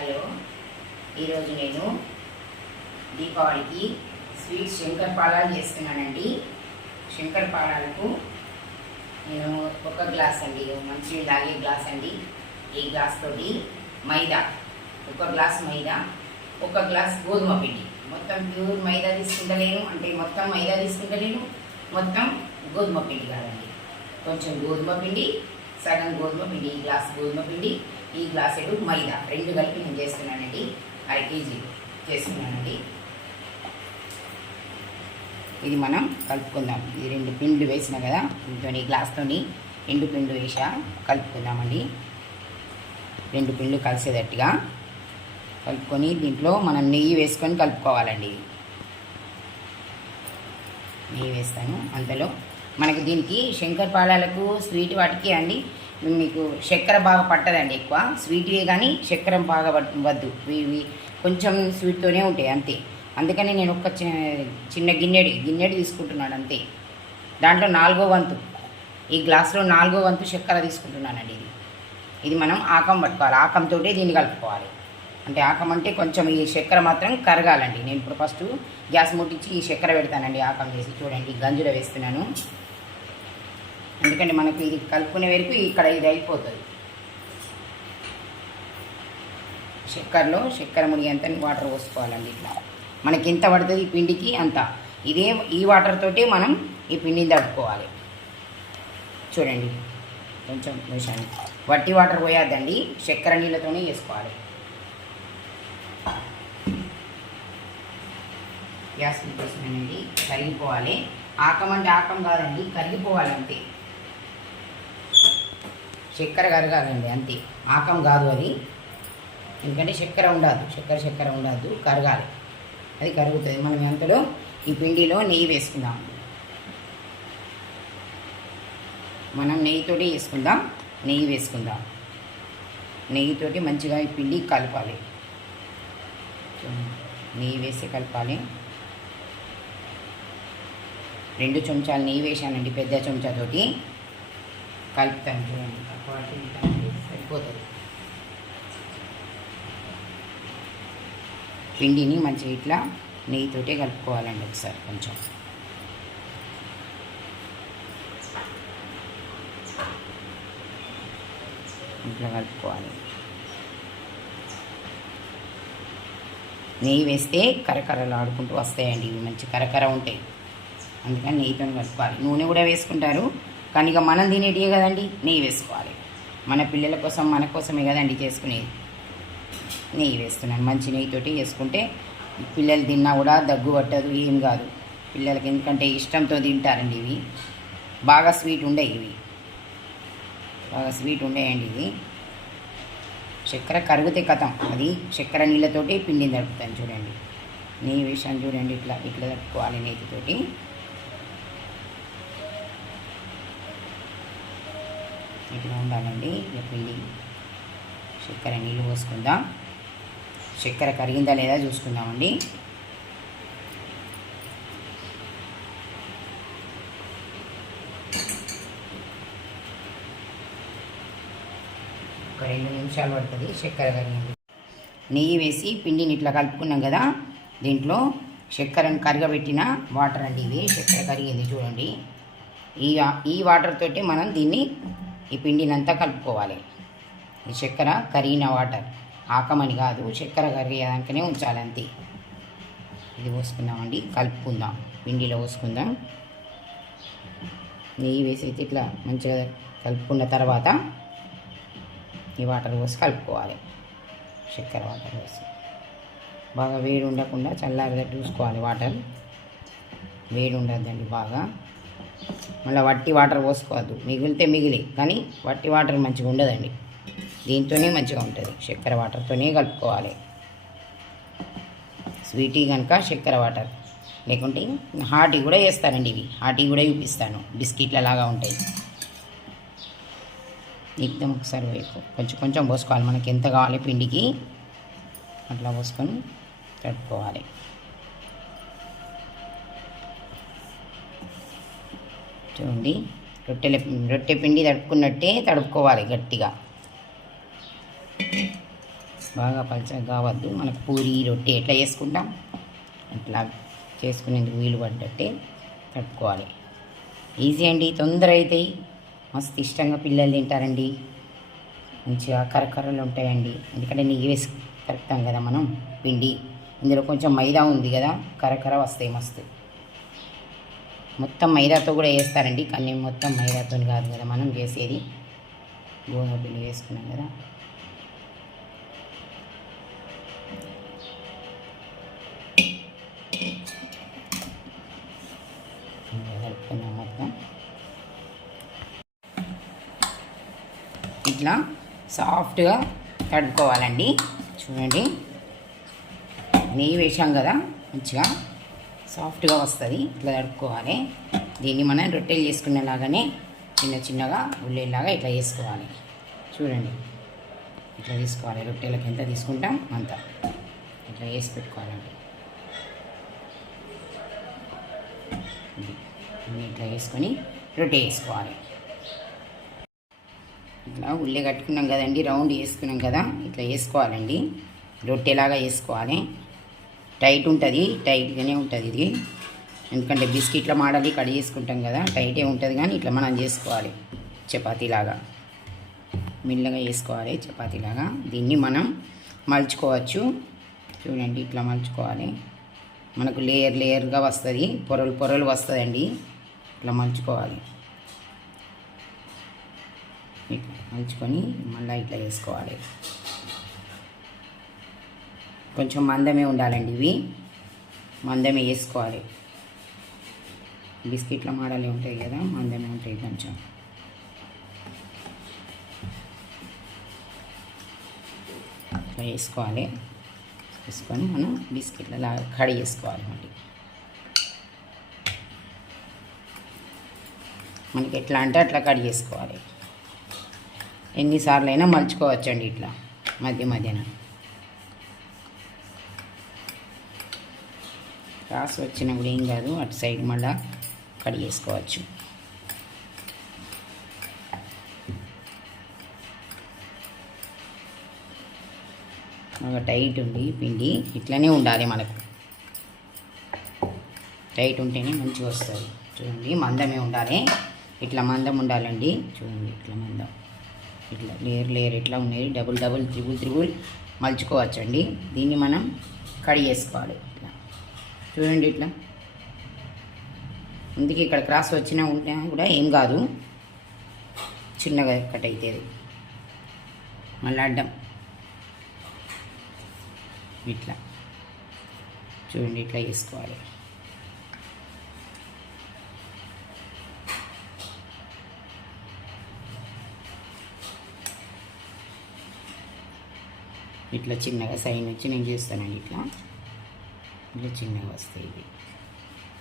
Hello, ఈరోజు నేను దీపావళికి స్వీట్ శంకరపాళాలు చేస్తున్నానండి. శంకరపాళాలకు నేను ఒక గ్లాస్ అండి, మంచి తాగే గ్లాస్ అండి. ఈ గ్లాస్ తోటి మైదా, ఒక గ్లాస్ మైదా, ఒక గ్లాస్ గోధుమ పిండి. మొత్తం ప్యూర్ మైదా తీసుకుంటలేను, అంటే మొత్తం మైదా తీసుకుంటలేను, మొత్తం గోధుమ పిండి కాదండి. కొంచెం గోధుమ పిండి, సగం గోధుమ పిండి, ఈ గ్లాస్ గోధుమ పిండి, ఈ గ్లాసుడు మైదా, రెండు కలిపి నేను చేస్తున్నానండి. 1/2 కేజీ చేస్తున్నానండి. ఇది మనం కలుపుకుందాం. ఈ 2 పిండి వేసిన కదా, దీంతో ఈ గ్లాస్తోని 2 పిండి వేసా, కలుపుకుందామండి. 2 పిండి కలిసేటట్టుగా కలుపుకొని దీంట్లో మనం నెయ్యి వేసుకొని కలుపుకోవాలండి. నెయ్యి వేస్తాను. అంతలో మనకి దీనికి శంకరపాళాలకు స్వీట్ వాటికి అండి మీకు చక్కెర బాగా పట్టదండి. ఎక్కువ స్వీట్వే కానీ చక్కెర బాగా వద్దు, ఇవి కొంచెం స్వీట్తోనే ఉంటాయి అంతే. అందుకని నేను ఒక చిన్న గిన్నెడి తీసుకుంటున్నాను అంతే. దాంట్లో 4వ వంతు, ఈ గ్లాసులో 4వ వంతు చక్కెర తీసుకుంటున్నానండి. ఇది మనం ఆకం పట్టుకోవాలి, ఆకంతో దీన్ని కలుపుకోవాలి. అంటే ఆకం అంటే కొంచెం ఈ చక్కెర మాత్రం కరగాలండి. నేను ఇప్పుడు ఫస్ట్ గ్యాస్ ముట్టించి ఈ చక్కెర పెడతానండి. ఆకం చేసి చూడండి, గంజులో వేస్తున్నాను. ఎందుకంటే మనకు ఇది కలుపుకునే వరకు ఇక్కడ ఇది అయిపోతుంది. చక్కెర మునిగేంత వాటర్ పోసుకోవాలండి. ఇట్లా మనకి ఎంత పడుతుంది ఈ పిండికి అంత, ఈ వాటర్ తోటి మనం ఈ పిండిని తడుపుకోవాలి. చూడండి, కొంచెం వేసాను. వట్టి వాటర్ పోయొద్దండి, చక్కెర నీళ్ళతోనే వేసుకోవాలి. గ్యాస్ పెట్టేసానండి. కరిగిపోవాలి. ఆకం అంటే ఆకం కాదండి, కరిగిపోవాలి అంతే. చక్కెర కరగాలండి అంతే, ఆకం కాదు అది. ఎందుకంటే చక్కెర ఉండదు, కరగాలి. అది కరుగుతుంది. మనం అంతలో ఈ పిండిలో నెయ్యి వేసుకుందాం. మనం నెయ్యితోటి నెయ్యి వేసుకుందాం. నెయ్యితోటి మంచిగా ఈ పిండి కలపాలి. నెయ్యి వేసి కలపాలి. 2 చెంచాలు నెయ్యి వేసానండి, పెద్ద చెంచాతోటి కలుపుతాను. చూడండి, సరిపోతుంది. పిండిని మంచిగా ఇట్లా నెయ్యితోటే కలుపుకోవాలండి. ఒకసారి కొంచెం ఇట్లా కలుపుకోవాలి. నెయ్యి వేస్తే కరకరలు ఆడుకుంటూ వస్తాయండి. ఇవి మంచి కరకర ఉంటాయి, అందుకని నెయ్యితో కలుపుకోవాలి. నూనె కూడా వేసుకుంటారు, కానీ ఇక మనం తినేటివే కదండి, నెయ్యి వేసుకోవాలి. మన పిల్లల కోసం, మన కోసమే కదండి చేసుకునేది. నెయ్యి వేస్తున్నాను. మంచి నెయ్యితోటి వేసుకుంటే పిల్లలు తిన్నా కూడా దగ్గు పట్టదు, ఏం కాదు పిల్లలకి. ఎందుకంటే ఇష్టంతో తింటారండి. ఇవి బాగా స్వీట్ ఉండేవి, బాగా స్వీట్ ఉండేయండి. ఇది చక్కెర కరిగితే కథం, అది చక్కెర నీళ్ళతోటి పిండిని తడుపుతాను. చూడండి, నెయ్యి వేసాను చూడండి, ఇట్లా తడుపుకోవాలి నెయ్యితోటి. ఇట్లా ఉండాలండి. పిండి చక్కెర నీళ్ళు పోసుకుందాం. చక్కెర కరిగిందా లేదా చూసుకుందామండి. ఒక 2 నిమిషాలు పడుతుంది చక్కెర కరిగింది. నెయ్యి వేసి పిండిని ఇట్లా కలుపుకున్నాం కదా, దీంట్లో చక్కెరను కరగబెట్టిన వాటర్ అండి ఇవి. చక్కెర కరిగింది చూడండి. ఈ వాటర్ తోటి మనం దీన్ని, ఈ పిండిని అంతా కలుపుకోవాలి. ఈ చక్కెర కరిగిన వాటర్, ఆకమని కాదు, చక్కెర కరిగేదానికనే ఉంచాలి అంతే. ఇది పోసుకుందామండి, కలుపుకుందాం. పిండిలో పోసుకుందాం. నెయ్యి వేసి ఇట్లా మంచిగా కలుపుకున్న తర్వాత ఈ వాటర్ పోసి కలుపుకోవాలి. చక్కెర వాటర్ వేసి బాగా వేడి ఉండకుండా చల్లారేటట్టు చూసుకోవాలి. వాటర్ వేడి ఉండద్దండి బాగా. మళ్ళీ వట్టి వాటర్ పోసుకోవద్దు, మిగిలితే కానీ వట్టి వాటర్ మంచిగా ఉండదండి. దీంతోనే మంచిగా ఉంటుంది, చక్కెర వాటర్తోనే కలుపుకోవాలి. స్వీటీ కనుక చక్కెర వాటర్, లేకుంటే హాటీ కూడా వేస్తానండి. ఇవి హాటీ కూడా చూపిస్తాను, బిస్కెట్ల లాగా ఉంటాయి. ఎక్దం ఒకసారి కొంచెం పోసుకోవాలి. మనకి ఎంత కావాలి పిండికి అట్లా పోసుకొని తడుపుకోవాలి. చూడండి, రొట్టె పిండి తడుపుకున్నట్టే తడుపుకోవాలి గట్టిగా. బాగా పలచగా కావద్దు. మనకు పూరి రొట్టె ఎట్లా చేసుకుంటాం అట్లా చేసుకునేందుకు వీలు పడ్డట్టే తడుపుకోవాలి. ఈజీ అండి, తొందర అవుతాయి, మస్తు ఇష్టంగా పిల్లలు తింటారండి. మంచిగా కరకరలు ఉంటాయండి, ఎందుకంటే నెయ్యి వేసి కలుపుతాం కదా మనం పిండి. ఇందులో కొంచెం మైదా ఉంది కదా, కరకర వస్తాయి మస్తు. మొత్తం మైదాతో కూడా వేస్తారండి, కానీ మొత్తం మైదాతో కాదు కదా మనం చేసేది, గోధుమ పిండి వేసుకున్నాం కదా. కలుపుకున్నాం మొత్తం. ఇట్లా సాఫ్ట్గా తడుపుకోవాలండి. చూడండి, నెయ్యి వేసాం కదా, మంచిగా సాఫ్ట్గా వస్తుంది. ఇట్లా తడుపుకోవాలి. దీన్ని మనం రొట్టెలు చేసుకునేలాగానే చిన్న చిన్నగా ఉల్లిలాగా ఇట్లా వేసుకోవాలి. చూడండి, ఇట్లా తీసుకోవాలి. రొట్టెలకు ఎంత తీసుకుంటాం అంత ఇట్లా వేసి పెట్టుకోవాలండి. ఇట్లా వేసుకొని రొట్టె వేసుకోవాలి. ఇట్లా ఉల్లి కట్టుకున్నాం కదండి, రౌండ్ వేసుకున్నాం కదా, ఇట్లా వేసుకోవాలండి. రొట్టెలాగా వేసుకోవాలి. టైట్ ఉంటుంది, టైట్గానే ఉంటుంది ఇది, ఎందుకంటే బిస్కెట్ల మాడలి కడి చేసుకుంటాం కదా, టైటే ఉంటుంది. కానీ ఇట్లా మనం చేసుకోవాలి చపాతీలాగా, మిల్లగా వేసుకోవాలి చపాతీలాగా. దీన్ని మనం మలుచుకోవచ్చు. చూడండి, ఇట్లా మలుచుకోవాలి. మనకు లేయర్ లేయర్గా వస్తుంది, పొరలు పొరలు వస్తుందండి. ఇట్లా మలుచుకోవాలి. ఇట్లా మలుచుకొని మళ్ళీ ఇట్లా వేసుకోవాలి. కొంచెం మందమే ఉండాలండి, ఇవి మందమే వేసుకోవాలి. బిస్కెట్ల మాడలే ఉంటాయి కదా, మందమే ఉంటాయి కొంచెం. ఇట్లా వేసుకోవాలి. వేసుకొని మనం బిస్కెట్లలా కడి చేసుకోవాలి. మళ్ళీ మనకి ఎట్లా అంటే అట్లా కడి చేసుకోవాలి. ఎన్నిసార్లు అయినా మలుచుకోవచ్చండి ఇట్లా మధ్య మధ్యన. క్రాస్ వచ్చినా కూడా ఏం కాదు, అటు సైడ్ మళ్ళీ కడి చేసుకోవచ్చు. బాగా టైట్ ఉంది పిండి, ఇట్లనే ఉండాలి మనకు. టైట్ ఉంటేనే మంచిగా వస్తుంది. చూడండి, మందమే ఉండాలి, ఇట్లా మందం ఉండాలండి. చూడండి, ఇట్లా మందం, ఇట్లా లేయర్ లేయర్ ఎట్లా ఉన్నాయి, డబుల్ డబుల్ త్రిబుల్ త్రిబుల్ మలుచుకోవచ్చండి. దీన్ని మనం కడి చేసుకోవాలి. ఇట్లా చూడండి, ఇట్లా అందుకే ఇక్కడ క్రాస్ వచ్చినా ఉంటే కూడా ఏం కాదు, చిన్నగా కట్ అవుతుంది. మళ్ళీ అడ్డం ఇట్లా చూడండి, ఇట్లా వేసుకోవాలి. ఇట్లా చిన్నగా సైన్ వచ్చి నేను చేస్తానండి. ఇట్లా ఇట్లా చిన్నగా వస్తాయి ఇవి.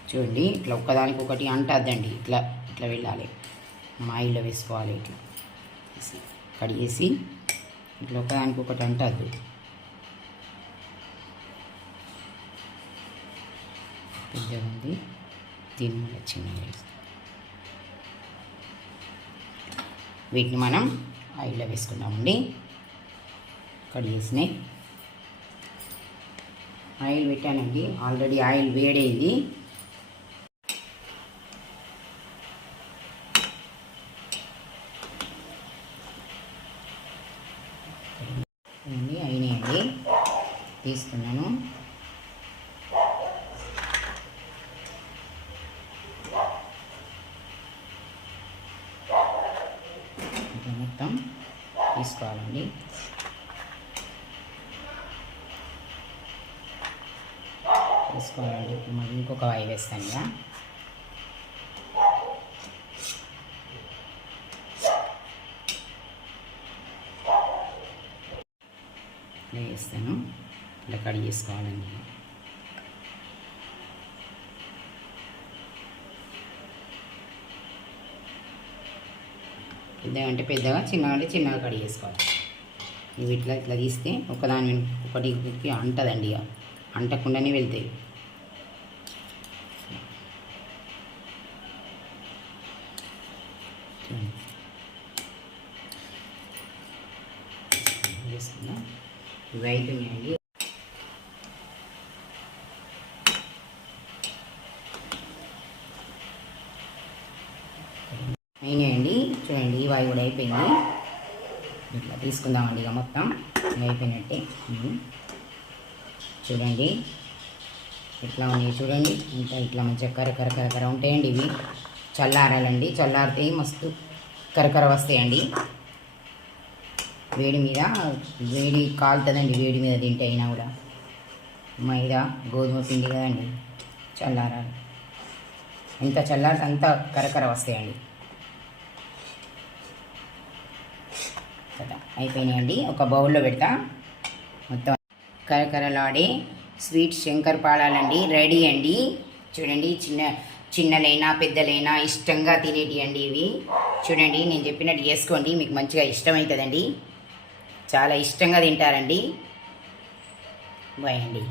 చూడండి, ఇట్లా ఒక్కదానికి ఒకటి అంటద్దండి, ఇట్లా ఇట్లా వెళ్ళాలి. మనం ఆయిల్లో వేసుకోవాలి. ఇట్లా కడిగేసి ఇట్లా ఒకదానికి ఒకటి అంటద్దు. పెద్దగా ఉంది, దీన్ని మళ్ళీ చిన్నగా వేస్తాం. వీటిని మనం ఆయిల్లో వేసుకున్నామండి. కడిగేసినాయి. ఆయిల్ పెట్టానండి, ఆల్రెడీ ఆయిల్ వేడైంది. అయినాయండి, తీస్తున్నాను. మొత్తం తీసుకోవాలండి. తీసుకోవాలండి. ఇప్పుడు మళ్ళీ ఇంకొక వాయి వేస్తాను కదా, ఇట్లా వేస్తాను. ఇట్లా కడిగి చేసుకోవాలండి. పెద్దగా అంటే పెద్దగా, చిన్నగా అంటే చిన్నగా కడిగి చేసుకోవాలి. ఇవి ఇట్లా ఇట్లా తీస్తే ఒకదాని ఒకటి అంటదండి, అంటకుండానే వెళ్తాయి. వేసుకుందాం. ఇవి అవుతున్నాయండి. అయినాయండి. చూడండి ఈ వాయి కూడా అయిపోయింది. ఇట్లా తీసుకుందామండి ఇక మొత్తం అయిపోయినట్టే. చూడండి ఇట్లా ఉన్నాయి. చూడండి ఇంకా ఇట్లా మంచిగా కరకర ఉంటాయండి. ఇవి చల్లారాలండి. చల్లారితే మస్తు కరకర వస్తాయండి. వేడి మీద వేడి కాలుతుందండి. వేడి మీద తింటే అయినా కూడా మైదా గోధుమ పిండి కదండి, చల్లారాలి. ఎంత చల్లారితే అంత కరకర వస్తాయండి కదా. అయిపోయినాయండి. ఒక బౌల్లో పెడతా. మొత్తం కరకరలాడే స్వీట్ శంకరపాళాలండి రెడీ అండి. చూడండి చిన్నలైనా పెద్దలైనా ఇష్టంగా తినేటి అండి ఇవి. చూడండి నేను చెప్పినట్టు చేసుకోండి, మీకు మంచిగా ఇష్టమవుతుందండి. చాలా ఇష్టంగా తింటారండి. బాయ్ అండి.